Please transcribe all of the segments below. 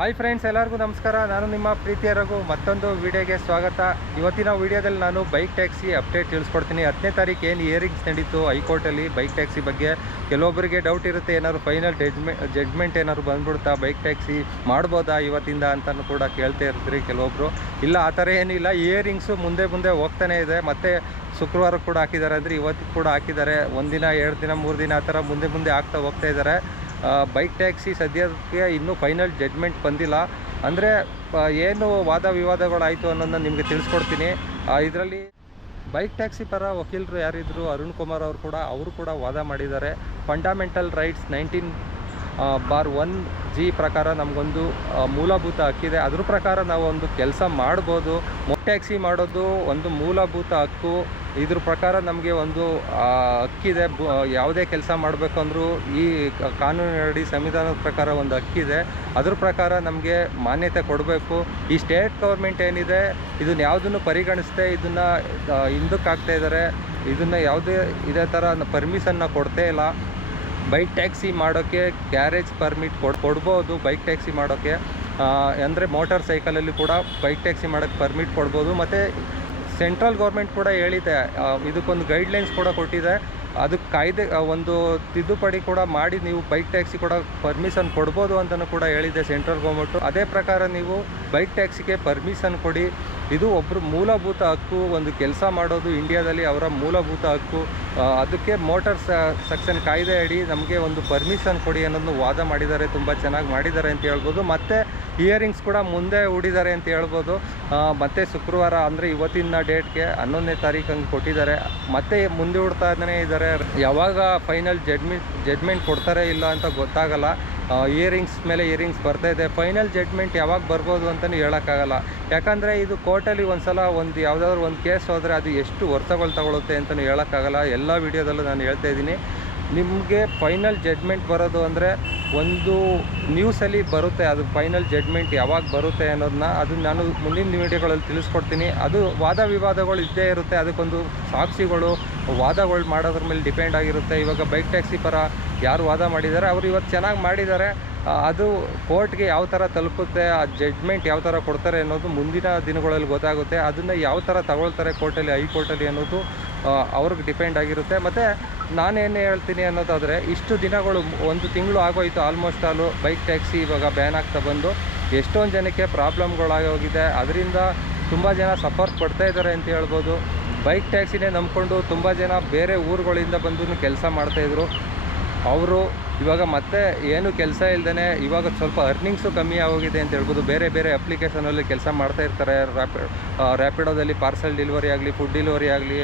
Hi friends, ಎಲ್ಲರಿಗೂ ನಮಸ್ಕಾರ. ನಾನು ನಿಮ್ಮ ಪ್ರೀತಿಯ ರಘು. ಮತ್ತೊಂದು ವಿಡಿಯೋಗೆ ಸ್ವಾಗತ. ಇವತ್ತಿನ ವಿಡಿಯೋದಲ್ಲಿ ನಾನು ಬೈಕ್ ಟ್ಯಾಕ್ಸಿ ಅಪ್ಡೇಟ್ ತಿಳಿಸ್ಕೊಡ್ತೀನಿ. 10ನೇ ತಾರೀಕು ಏನು ಹಿಯರಿಂಗ್ಸ್ ನಡೀತು ಹೈಕೋರ್ಟಲ್ಲಿ ಬೈಕ್ ಟ್ಯಾಕ್ಸಿ ಬಗ್ಗೆ. ಕೆಲವೊಬ್ಬರಿಗೆ ಡೌಟ್ ಇರುತ್ತೆ, ಏನಾದ್ರು ಫೈನಲ್ ಜಡ್ಜ್ಮೆಂಟ್ ಏನಾದ್ರು ಬಂದ್ಬಿಡ್ತಾ, ಬೈಕ್ ಟ್ಯಾಕ್ಸಿ ಮಾಡ್ಬೋದಾ ಇವತ್ತಿಂದ ಅಂತಲೂ ಕೂಡ ಕೇಳ್ತಾ ಇರ್ತೀರಿ ಕೆಲವೊಬ್ಬರು. ಇಲ್ಲ, ಆ ಥರ ಏನಿಲ್ಲ. ಹಿಯರಿಂಗ್ಸು ಮುಂದೆ ಹೋಗ್ತಾನೆ ಇದೆ. ಮತ್ತು ಶುಕ್ರವಾರ ಕೂಡ ಹಾಕಿದ್ದಾರೆ, ಅಂದರೆ ಇವತ್ತು ಕೂಡ ಹಾಕಿದ್ದಾರೆ. ಒಂದಿನ 2 ದಿನ 3 ದಿನ ಆ ಥರ ಮುಂದೆ ಆಗ್ತಾ ಹೋಗ್ತಾ ಇದ್ದಾರೆ. ಬೈಕ್ ಟ್ಯಾಕ್ಸಿ ಸದ್ಯಕ್ಕೆ ಇನ್ನೂ ಫೈನಲ್ ಜಡ್ಜ್ಮೆಂಟ್ ಬಂದಿಲ್ಲ. ಅಂದರೆ ಏನು ವಾದ ವಿವಾದಗಳಾಯಿತು ಅನ್ನೋದನ್ನ ನಿಮಗೆ ತಿಳಿಸ್ಕೊಡ್ತೀನಿ. ಇದರಲ್ಲಿ ಬೈಕ್ ಟ್ಯಾಕ್ಸಿ ಪರ ವಕೀಲರು ಯಾರಿದ್ರು, ಅರುಣ್ ಕುಮಾರ್ ಅವರು ಕೂಡ ವಾದ ಮಾಡಿದ್ದಾರೆ. ಫಂಡಮೆಂಟಲ್ ರೈಟ್ಸ್ 19/1G ಪ್ರಕಾರ ನಮಗೊಂದು ಮೂಲಭೂತ ಹಕ್ಕಿದೆ. ಅದ್ರ ಪ್ರಕಾರ ನಾವು ಒಂದು ಕೆಲಸ ಮಾಡ್ಬೋದು. ಟ್ಯಾಕ್ಸಿ ಮಾಡೋದು ಒಂದು ಮೂಲಭೂತ ಹಕ್ಕು. ಇದ್ರ ಪ್ರಕಾರ ನಮಗೆ ಒಂದು ಹಕ್ಕಿದೆ. ಯಾವುದೇ ಕೆಲಸ ಮಾಡಬೇಕು ಅಂದರೂ ಈ ಕಾನೂನಿನಡಿ ಸಂವಿಧಾನದ ಪ್ರಕಾರ ಒಂದು ಹಕ್ಕಿದೆ. ಅದ್ರ ಪ್ರಕಾರ ನಮಗೆ ಮಾನ್ಯತೆ ಕೊಡಬೇಕು. ಈ ಸ್ಟೇಟ್ ಗೌರ್ಮೆಂಟ್ ಏನಿದೆ, ಇದನ್ನು ಯಾವುದನ್ನು ಪರಿಗಣಿಸದೆ ಇದನ್ನು ಹಿಂದಕ್ಕೆ ಹಾಕ್ತಾ ಇದ್ದಾರೆ. ಇದನ್ನು ಯಾವುದೇ ಇದೇ ಥರ ಪರ್ಮಿಷನ್ನ ಕೊಡ್ತೇ ಇಲ್ಲ. ಬೈಕ್ ಟ್ಯಾಕ್ಸಿ ಮಾಡೋಕ್ಕೆ ಗ್ಯಾರೇಜ್ ಪರ್ಮಿಟ್ ಕೊಡ್ಬೋದು. ಬೈಕ್ ಟ್ಯಾಕ್ಸಿ ಮಾಡೋಕ್ಕೆ ಅಂದರೆ ಮೋಟಾರ್ ಸೈಕಲಲ್ಲಿ ಕೂಡ ಬೈಕ್ ಟ್ಯಾಕ್ಸಿ ಮಾಡೋಕ್ಕೆ ಪರ್ಮಿಟ್ ಕೊಡ್ಬೋದು. ಮತ್ತು ಸೆಂಟ್ರಲ್ ಗೌರ್ಮೆಂಟ್ ಕೂಡ ಹೇಳಿದೆ, ಇದಕ್ಕೊಂದು ಗೈಡ್ಲೈನ್ಸ್ ಕೂಡ ಕೊಟ್ಟಿದೆ. ಅದಕ್ಕೆ ಕಾಯ್ದೆ ಒಂದು ತಿದ್ದುಪಡಿ ಕೂಡ ಮಾಡಿ ನೀವು ಬೈಕ್ ಟ್ಯಾಕ್ಸಿ ಕೂಡ ಪರ್ಮಿಷನ್ ಕೊಡ್ಬೋದು ಅಂತಲೂ ಕೂಡ ಹೇಳಿದೆ ಸೆಂಟ್ರಲ್ ಗೌರ್ಮೆಂಟು. ಅದೇ ಪ್ರಕಾರ ನೀವು ಬೈಕ್ ಟ್ಯಾಕ್ಸಿಗೆ ಪರ್ಮಿಷನ್ ಕೊಡಿ. ಇದು ಒಬ್ಬರು ಮೂಲಭೂತ ಹಕ್ಕು. ಒಂದು ಕೆಲಸ ಮಾಡೋದು ಇಂಡಿಯಾದಲ್ಲಿ ಅವರ ಮೂಲಭೂತ ಹಕ್ಕು. ಅದಕ್ಕೆ ಮೋಟಾರ್ ಸೆಕ್ಷನ್ ಕಾಯ್ದೆ ಅಡಿ ನಮಗೆ ಒಂದು ಪರ್ಮಿಷನ್ ಕೊಡಿ ಅನ್ನೋದನ್ನು ವಾದ ಮಾಡಿದ್ದಾರೆ. ತುಂಬ ಚೆನ್ನಾಗಿ ಮಾಡಿದ್ದಾರೆ ಅಂತ ಹೇಳ್ಬೋದು. ಮತ್ತು ಹಿಯರಿಂಗ್ಸ್ ಕೂಡ ಮುಂದೆ ಹೂಡಿದ್ದಾರೆ ಅಂತ ಹೇಳ್ಬೋದು. ಮತ್ತು ಶುಕ್ರವಾರ ಅಂದರೆ ಇವತ್ತಿನ ಡೇಟ್ಗೆ 11ನೇ ತಾರೀಕು ಹಂಗೆ ಕೊಟ್ಟಿದ್ದಾರೆ. ಮತ್ತೆ ಮುಂದೆ ಹೂಡ್ತಾನೇ ಇದ್ದಾರೆ. ಯಾವಾಗ ಫೈನಲ್ ಜಡ್ಜ್ಮೆಂಟ್ ಕೊಡ್ತಾರೆ ಇಲ್ಲ ಅಂತ ಗೊತ್ತಾಗಲ್ಲ. ಹಿಯರಿಂಗ್ಸ್ ಮೇಲೆ ಹಿಯರಿಂಗ್ಸ್ ಬರ್ತಾಯಿದೆ. ಫೈನಲ್ ಜಡ್ಜ್ಮೆಂಟ್ ಯಾವಾಗ ಬರ್ಬೋದು ಅಂತಲೂ ಹೇಳೋಕ್ಕಾಗಲ್ಲ. ಯಾಕಂದರೆ ಇದು ಕೋರ್ಟಲ್ಲಿ ಒಂದು ಯಾವುದಾದ್ರೂ ಒಂದು ಕೇಸ್ ಹೋದರೆ ಅದು ಎಷ್ಟು ವರ್ಷಗಳು ತಗೊಳುತ್ತೆ ಅಂತಲೂ ಹೇಳೋಕ್ಕಾಗಲ್ಲ. ಎಲ್ಲ ವಿಡಿಯೋದಲ್ಲೂ ನಾನು ಹೇಳ್ತಾ ಇದ್ದೀನಿ. ನಿಮಗೆ ಫೈನಲ್ ಜಡ್ಜ್ಮೆಂಟ್ ಬರೋದು ಅಂದರೆ ಒಂದು ನ್ಯೂಸಲ್ಲಿ ಬರುತ್ತೆ. ಅದು ಫೈನಲ್ ಜಡ್ಜ್ಮೆಂಟ್ ಯಾವಾಗ ಬರುತ್ತೆ ಅನ್ನೋದನ್ನ ನಾನು ಮುಂದಿನ ವಿಡಿಯೋಗಳಲ್ಲಿ ತಿಳಿಸ್ಕೊಡ್ತೀನಿ. ಅದು ವಾದ ವಿವಾದಗಳು ಇದ್ದೇ ಇರುತ್ತೆ. ಅದಕ್ಕೊಂದು ಸಾಕ್ಷಿಗಳು ವಾದಗಳು ಮಾಡೋದ್ರ ಮೇಲೆ ಡಿಪೆಂಡ್ ಆಗಿರುತ್ತೆ. ಇವಾಗ ಬೈಕ್ ಟ್ಯಾಕ್ಸಿ ಪರ ಯಾರು ವಾದ ಮಾಡಿದ್ದಾರೆ ಅವರು ಇವತ್ತು ಚೆನ್ನಾಗಿ ಮಾಡಿದ್ದಾರೆ. ಅದು ಕೋರ್ಟ್ಗೆ ಯಾವ ಥರ ತಲುಪುತ್ತೆ, ಆ ಜಡ್ಜ್ಮೆಂಟ್ ಯಾವ ಥರ ಕೊಡ್ತಾರೆ ಅನ್ನೋದು ಮುಂದಿನ ದಿನಗಳಲ್ಲಿ ಗೊತ್ತಾಗುತ್ತೆ. ಅದನ್ನು ಯಾವ ಥರ ತಗೊಳ್ತಾರೆ ಕೋರ್ಟಲ್ಲಿ, ಹೈಕೋರ್ಟಲ್ಲಿ ಅನ್ನೋದು ಅವ್ರಿಗೆ ಡಿಪೆಂಡ್ ಆಗಿರುತ್ತೆ. ಮತ್ತು ನಾನೇನು ಹೇಳ್ತೀನಿ ಅನ್ನೋದಾದರೆ, ಇಷ್ಟು ದಿನಗಳು 1 ತಿಂಗಳು ಆಗೋಯಿತು ಆಲ್ಮೋಸ್ಟ್ ಆಲು ಬೈಕ್ ಟ್ಯಾಕ್ಸಿ ಇವಾಗ ಬ್ಯಾನ್ ಆಗ್ತಾ ಬಂದು. ಎಷ್ಟೊಂದು ಜನಕ್ಕೆ ಪ್ರಾಬ್ಲಮ್ಗಳಾಗೋಗಿದೆ. ಅದರಿಂದ ತುಂಬ ಜನ ಸಫರ್ ಪಡ್ತಾ ಇದ್ದಾರೆ ಅಂತ ಹೇಳ್ಬೋದು. ಬೈಕ್ ಟ್ಯಾಕ್ಸಿನೇ ನಂಬ್ಕೊಂಡು ತುಂಬ ಜನ ಬೇರೆ ಊರುಗಳಿಂದ ಬಂದು ಕೆಲಸ ಮಾಡ್ತಾಯಿದ್ರು. ಅವರು ಇವಾಗ ಮತ್ತೆ ಏನು ಕೆಲಸ ಇಲ್ಲದೇ ಇವಾಗ ಸ್ವಲ್ಪ ಅರ್ನಿಂಗ್ಸು ಕಮ್ಮಿ ಆಗೋಗಿದೆ ಅಂತ ಹೇಳ್ಬೋದು. ಬೇರೆ ಅಪ್ಲಿಕೇಶನಲ್ಲಿ ಕೆಲಸ ಮಾಡ್ತಾ ಇರ್ತಾರೆ. ರ್ಯಾಪಿಡೋದಲ್ಲಿ ಪಾರ್ಸಲ್ ಡೆಲಿವರಿ ಆಗಲಿ, ಫುಡ್ ಡೆಲಿವರಿ ಆಗಲಿ,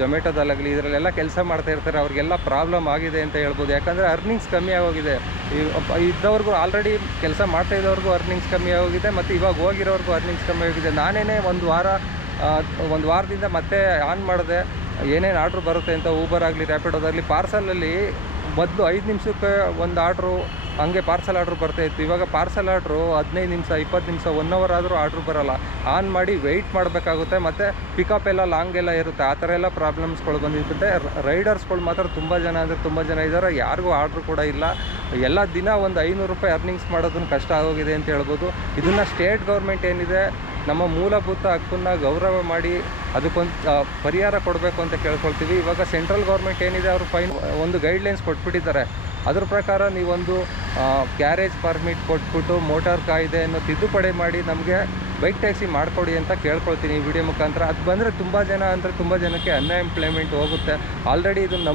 ಜೊಮೆಟೋದಲ್ಲಾಗಲಿ, ಇದರಲ್ಲೆಲ್ಲ ಕೆಲಸ ಮಾಡ್ತಾ ಇರ್ತಾರೆ. ಅವ್ರಿಗೆಲ್ಲ ಪ್ರಾಬ್ಲಮ್ ಆಗಿದೆ ಅಂತ ಹೇಳ್ಬೋದು. ಯಾಕಂದರೆ ಅರ್ನಿಂಗ್ಸ್ ಕಮ್ಮಿ ಆಗೋಗಿದೆ. ಇದ್ದವ್ರಿಗೂ ಆಲ್ರೆಡಿ ಕೆಲಸ ಮಾಡ್ತಾ ಇದ್ದವ್ರಿಗೂ ಅರ್ನಿಂಗ್ಸ್ ಕಮ್ಮಿ ಆಗೋಗಿದೆ. ಮತ್ತು ಇವಾಗ ಹೋಗಿರೋರ್ಗೂ ಅರ್ನಿಂಗ್ಸ್ ಕಮ್ಮಿ ಆಗಿದೆ. ನಾನೇನೇ ಒಂದು ವಾರದಿಂದ ಮತ್ತೆ ಆನ್ ಮಾಡಿದೆ, ಏನೇನು ಆರ್ಡ್ರ್ ಬರುತ್ತೆ ಅಂತ. ಊಬರ್ ಆಗಲಿ, ರ್ಯಾಪಿಡೋದಾಗಲಿ, ಪಾರ್ಸಲಲ್ಲಿ ಮೊದಲು 5 ನಿಮಿಷಕ್ಕೆ ಒಂದು ಆರ್ಡ್ರು, ಹಂಗೆ ಪಾರ್ಸಲ್ ಆರ್ಡ್ರ್ ಬರ್ತಾಯಿತ್ತು. ಇವಾಗ ಪಾರ್ಸಲ್ ಆರ್ಡ್ರು 15 ನಿಮಿಷ 20 ನಿಮಿಷ 1 ಅವರ್ ಆದರೂ ಆರ್ಡ್ರ್ ಬರೋಲ್ಲ. ಆನ್ ಮಾಡಿ ವೆಯ್ಟ್ ಮಾಡಬೇಕಾಗುತ್ತೆ. ಮತ್ತು ಪಿಕಪ್ ಎಲ್ಲ ಲಾಂಗ್ ಎಲ್ಲ ಇರುತ್ತೆ. ಆ ಥರ ಎಲ್ಲ ಪ್ರಾಬ್ಲಮ್ಸ್ಗಳು ಬಂದಿರುತ್ತೆ. ರೈಡರ್ಸ್ಗಳು ಮಾತ್ರ ತುಂಬ ಜನ ಇದ್ದಾರೆ. ಯಾರಿಗೂ ಆರ್ಡ್ರು ಕೂಡ ಇಲ್ಲ. ಎಲ್ಲ ದಿನ ಒಂದು 500 ರೂಪಾಯಿ ಅರ್ನಿಂಗ್ಸ್ ಮಾಡೋದನ್ನು ಕಷ್ಟ ಆಗೋಗಿದೆ ಅಂತ ಹೇಳ್ಬೋದು. ಇದನ್ನು ಸ್ಟೇಟ್ ಗೌರ್ಮೆಂಟ್ ಏನಿದೆ, ನಮ್ಮ ಮೂಲಭೂತ ಹಕ್ಕನ್ನು ಗೌರವ ಮಾಡಿ ಅದಕ್ಕೊಂದು ಪರಿಹಾರ ಕೊಡಬೇಕು ಅಂತ ಕೇಳ್ಕೊಳ್ತೀವಿ. ಇವಾಗ ಸೆಂಟ್ರಲ್ ಗೌರ್ಮೆಂಟ್ ಏನಿದೆ, ಅವರು ಒಂದು ಗೈಡ್ಲೈನ್ಸ್ ಕೊಟ್ಬಿಟ್ಟಿದ್ದಾರೆ. ಅದ್ರ ಪ್ರಕಾರ ನೀವೊಂದು ಗ್ಯಾರೇಜ್ ಪರ್ಮಿಟ್ ಕೊಟ್ಬಿಟ್ಟು ಮೋಟಾರ್ ಕಾಯ್ದೆಯನ್ನು ತಿದ್ದುಪಡಿ ಮಾಡಿ ನಮಗೆ ಬೈಕ್ ಟ್ಯಾಕ್ಸಿ ಮಾಡಿಕೊಡಿ ಅಂತ ಕೇಳ್ಕೊಳ್ತೀನಿ ಈ ವಿಡಿಯೋ ಮುಖಾಂತರ. ಅದು ಬಂದರೆ ತುಂಬ ಜನಕ್ಕೆ ಅನ್ಎಂಪ್ಲಾಯ್ಮೆಂಟ್ ಹೋಗುತ್ತೆ. ಆಲ್ರೆಡಿ ಇದನ್ನು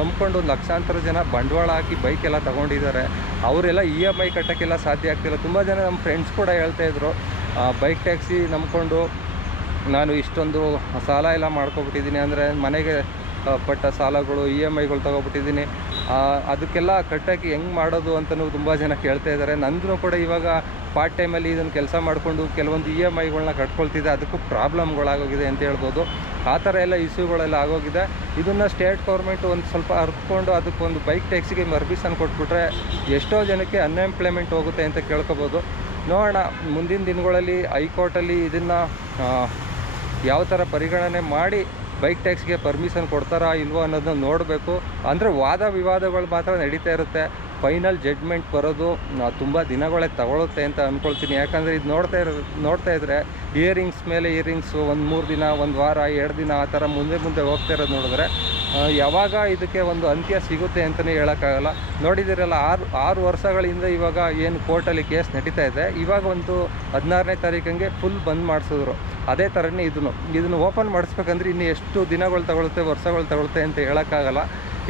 ನಂಬ್ಕೊಂಡು ಲಕ್ಷಾಂತರ ಜನ ಬಂಡವಾಳ ಹಾಕಿ ಬೈಕೆಲ್ಲ ತೊಗೊಂಡಿದ್ದಾರೆ. ಅವರೆಲ್ಲ EMI ಕಟ್ಟೋಕ್ಕೆಲ್ಲ ಸಾಧ್ಯ ಆಗ್ತಿಲ್ಲ. ತುಂಬ ಜನ ನಮ್ಮ ಫ್ರೆಂಡ್ಸ್ ಕೂಡ ಹೇಳ್ತಾಯಿದ್ರು, ಬೈಕ್ ಟ್ಯಾಕ್ಸಿ ನಂಬ್ಕೊಂಡು ನಾನು ಇಷ್ಟೊಂದು ಸಾಲ ಎಲ್ಲ ಮಾಡ್ಕೊಬಿಟ್ಟಿದ್ದೀನಿ, ಅಂದರೆ ಮನೆಗೆ ಪಟ್ಟ ಸಾಲಗಳು, EMIಗಳು ತೊಗೊಬಿಟ್ಟಿದ್ದೀನಿ, ಅದಕ್ಕೆಲ್ಲ ಕಟ್ಟೋಕ್ಕೆ ಹೆಂಗೆ ಮಾಡೋದು ಅಂತಲೂ ತುಂಬ ಜನ ಕೇಳ್ತಾ ಇದ್ದಾರೆ. ನಂದು ಕೂಡ ಇವಾಗ ಪಾರ್ಟ್ ಟೈಮಲ್ಲಿ ಇದನ್ನು ಕೆಲಸ ಮಾಡಿಕೊಂಡು ಕೆಲವೊಂದು EMIಗಳನ್ನ ಕಟ್ಕೊಳ್ತಿದ್ದೆ. ಅದಕ್ಕೂ ಪ್ರಾಬ್ಲಮ್ಗಳಾಗೋಗಿದೆ ಅಂತ ಹೇಳ್ಬೋದು. ಆ ಥರ ಎಲ್ಲ ಇಶ್ಯೂಗಳೆಲ್ಲ ಆಗೋಗಿದೆ. ಇದನ್ನು ಸ್ಟೇಟ್ ಗೌರ್ಮೆಂಟು ಒಂದು ಸ್ವಲ್ಪ ಅರ್ಕೊಂಡು ಅದಕ್ಕೊಂದು ಬೈಕ್ ಟ್ಯಾಕ್ಸಿಗೆ ಪರ್ಮಿಷನ್ ಕೊಟ್ಬಿಟ್ರೆ ಎಷ್ಟೋ ಜನಕ್ಕೆ ಅನ್ಎಂಪ್ಲಾಯ್ಮೆಂಟ್ ಹೋಗುತ್ತೆ ಅಂತ ಕೇಳ್ಕೊಬೋದು. ನೋಡೋಣ ಮುಂದಿನ ದಿನಗಳಲ್ಲಿ ಹೈಕೋರ್ಟಲ್ಲಿ ಇದನ್ನು ಯಾವ ಥರ ಪರಿಗಣನೆ ಮಾಡಿ ಬೈಕ್ ಟ್ಯಾಕ್ಸಿಗೆ ಪರ್ಮಿಷನ್ ಕೊಡ್ತಾರಾ ಇಲ್ವೋ ಅನ್ನೋದನ್ನ ನೋಡಬೇಕು. ಅಂದರೆ ವಾದ ವಿವಾದಗಳು ಮಾತ್ರ ನಡೀತಾ ಇರುತ್ತೆ. ಫೈನಲ್ ಜಡ್ಜ್ಮೆಂಟ್ ಬರೋದು ತುಂಬ ದಿನಗಳೇ ತಗೊಳುತ್ತೆ ಅಂತ ಅಂದ್ಕೊಳ್ತೀನಿ. ಯಾಕಂದರೆ ಇದು ನೋಡ್ತಾ ಇದ್ದರೆ ಇಯರಿಂಗ್ಸ್ ಮೇಲೆ ಇಯರಿಂಗ್ಸು 1-3 ದಿನ, 1 ವಾರ, 2 ದಿನ ಆ ಥರ ಮುಂದೆ ಹೋಗ್ತಾ ಇರೋದು ನೋಡಿದ್ರೆ ಯಾವಾಗ ಇದಕ್ಕೆ ಒಂದು ಅಂತ್ಯ ಸಿಗುತ್ತೆ ಅಂತಲೇ ಹೇಳೋಕ್ಕಾಗಲ್ಲ. ನೋಡಿದ್ದೀರಲ್ಲ, 6 ವರ್ಷಗಳಿಂದ ಇವಾಗ ಏನು ಕೋರ್ಟಲ್ಲಿ ಕೇಸ್ ನಡೀತಾ ಇದೆ, ಇವಾಗ ಒಂದು 16ನೇ ತಾರೀಕಿಗೆ ಫುಲ್ ಬಂದ್ ಮಾಡಿಸಿದ್ರು. ಅದೇ ಥರನೇ ಇದನ್ನು ಓಪನ್ ಮಾಡಿಸ್ಬೇಕಂದ್ರೆ ಇನ್ನು ಎಷ್ಟು ದಿನಗಳು ತಗೊಳುತ್ತೆ, ವರ್ಷಗಳು ತಗೊಳುತ್ತೆ ಅಂತ ಹೇಳೋಕ್ಕಾಗಲ್ಲ.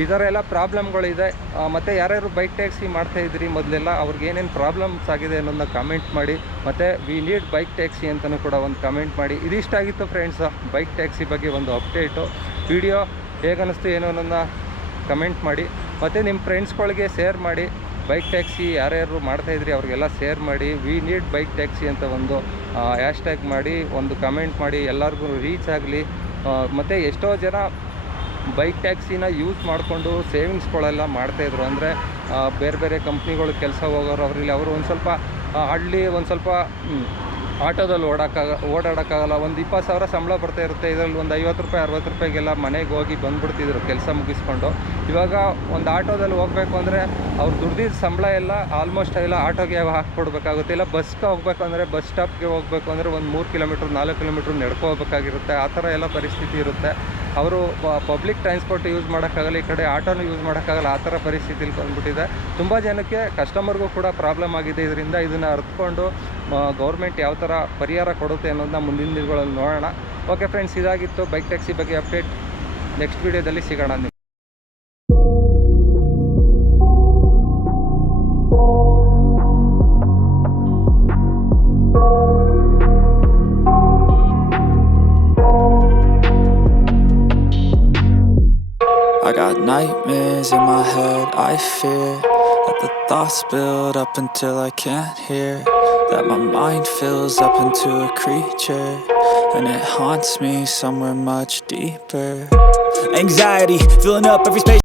ಈ ಥರ ಎಲ್ಲ ಪ್ರಾಬ್ಲಮ್ಗಳಿದೆ. ಮತ್ತು ಯಾರ್ಯಾರು ಬೈಕ್ ಟ್ಯಾಕ್ಸಿ ಮಾಡ್ತಾಯಿದ್ರಿ ಮೊದಲೆಲ್ಲ, ಅವ್ರಿಗೆ ಏನೇನು ಪ್ರಾಬ್ಲಮ್ಸ್ ಆಗಿದೆ ಅನ್ನೋದನ್ನ ಕಮೆಂಟ್ ಮಾಡಿ. ಮತ್ತು ವಿ ನೀಡ್ ಬೈಕ್ ಟ್ಯಾಕ್ಸಿ ಅಂತಲೂ ಕೂಡ ಒಂದು ಕಮೆಂಟ್ ಮಾಡಿ. ಇದಿಷ್ಟಾಗಿತ್ತು ಫ್ರೆಂಡ್ಸ್ ಬೈಕ್ ಟ್ಯಾಕ್ಸಿ ಬಗ್ಗೆ ಒಂದು ಅಪ್ಡೇಟು. ವಿಡಿಯೋ ಹೇಗನ್ನಿಸ್ತು ಏನೋ ಅನ್ನೋದನ್ನ ಕಮೆಂಟ್ ಮಾಡಿ. ಮತ್ತು ನಿಮ್ಮ ಫ್ರೆಂಡ್ಸ್ಗಳಿಗೆ ಶೇರ್ ಮಾಡಿ. ಬೈಕ್ ಟ್ಯಾಕ್ಸಿ ಯಾರ್ಯಾರು ಮಾಡ್ತಾಯಿದ್ರಿ ಅವ್ರಿಗೆಲ್ಲ ಶೇರ್ ಮಾಡಿ. ವಿ ನೀಡ್ ಬೈಕ್ ಟ್ಯಾಕ್ಸಿ ಅಂತ ಒಂದು ಹ್ಯಾಶ್ಟ್ಯಾಗ್ ಮಾಡಿ, ಒಂದು ಕಮೆಂಟ್ ಮಾಡಿ, ಎಲ್ಲರಿಗೂ ರೀಚ್ ಆಗಲಿ. ಮತ್ತು ಎಷ್ಟೋ ಜನ ಬೈಕ್ ಟ್ಯಾಕ್ಸಿನ ಯೂಸ್ ಮಾಡಿಕೊಂಡು ಸೇವಿಂಗ್ಸ್ಗಳೆಲ್ಲ ಮಾಡ್ತಾಯಿದ್ರು. ಅಂದರೆ ಬೇರೆ ಕಂಪ್ನಿಗಳು ಕೆಲಸ ಹೋಗೋರು ಅವರಲ್ಲಿ ಅವರು ಒಂದು ಸ್ವಲ್ಪ ಹಳ್ಳಿ ಒಂದು ಸ್ವಲ್ಪ ಆಟೋದಲ್ಲಿ ಓಡಾಡೋಕ್ಕಾಗಲ್ಲ. ಒಂದು 20,000 ಸಂಬಳ ಬರ್ತಾ ಇರುತ್ತೆ. ಇದರಲ್ಲಿ ಒಂದು 50 ರೂಪಾಯಿ 60 ರೂಪಾಯಿಗೆಲ್ಲ ಮನೆಗೆ ಹೋಗಿ ಬಂದುಬಿಡ್ತಿದ್ರು ಕೆಲಸ ಮುಗಿಸ್ಕೊಂಡು. ಇವಾಗ ಒಂದು ಆಟೋದಲ್ಲಿ ಹೋಗಬೇಕು ಅಂದರೆ ಅವ್ರು ದುಡ್ದಿದ್ದ ಸಂಬಳ ಎಲ್ಲ ಆಲ್ಮೋಸ್ಟ್ ಎಲ್ಲ ಆಟೋಗೆ ಹಾಕ್ಕೊಡ್ಬೇಕಾಗುತ್ತೆ. ಇಲ್ಲ ಬಸ್ಗೆ ಹೋಗಬೇಕು ಅಂದರೆ ಬಸ್ ಸ್ಟಾಪ್ಗೆ ಹೋಗಬೇಕು ಅಂದರೆ ಒಂದು 3 ಕಿಲೋಮೀಟ್ರ್ 4 ಕಿಲೋಮೀಟ್ರ್ ನಡ್ಕೊ ಹೋಗ್ಬೇಕಾಗಿರುತ್ತೆ. ಆ ಥರ ಎಲ್ಲ ಪರಿಸ್ಥಿತಿ ಇರುತ್ತೆ. ಅವರು ಪಬ್ಲಿಕ್ ಟ್ರಾನ್ಸ್ಪೋರ್ಟ್ ಯೂಸ್ ಮಾಡೋಕ್ಕಾಗಲ್ಲ, ಈ ಕಡೆ ಆಟೋನು ಯೂಸ್ ಮಾಡೋಕ್ಕಾಗಲ್ಲ. ಆ ಥರ ಪರಿಸ್ಥಿತಿಲಿ ಬಂದುಬಿಟ್ಟಿದೆ. ತುಂಬ ಜನಕ್ಕೆ ಕಸ್ಟಮರ್ಗೂ ಕೂಡ ಪ್ರಾಬ್ಲಮ್ ಆಗಿದೆ. ಇದರಿಂದ ಇದನ್ನು ಅರ್ಥಕೊಂಡು ಗೌರ್ಮೆಂಟ್ ಯಾವ ಥರ ಪರಿಹಾರ ಕೊಡುತ್ತೆ ಅನ್ನೋದನ್ನ ಮುಂದಿನ ದಿನಗಳಲ್ಲಿ ನೋಡೋಣ. ಓಕೆ ಫ್ರೆಂಡ್ಸ್, ಇದಾಗಿತ್ತು ಬೈಕ್ ಟ್ಯಾಕ್ಸಿ ಬಗ್ಗೆ ಅಪ್ಡೇಟ್. ನೆಕ್ಸ್ಟ್ ವೀಡಿಯೋದಲ್ಲಿ ಸಿಗೋಣ. I got nightmares in my head, I fear that the thoughts build up until I can't hear, that my mind fills up into a creature, and it haunts me somewhere much deeper. Anxiety filling up every space.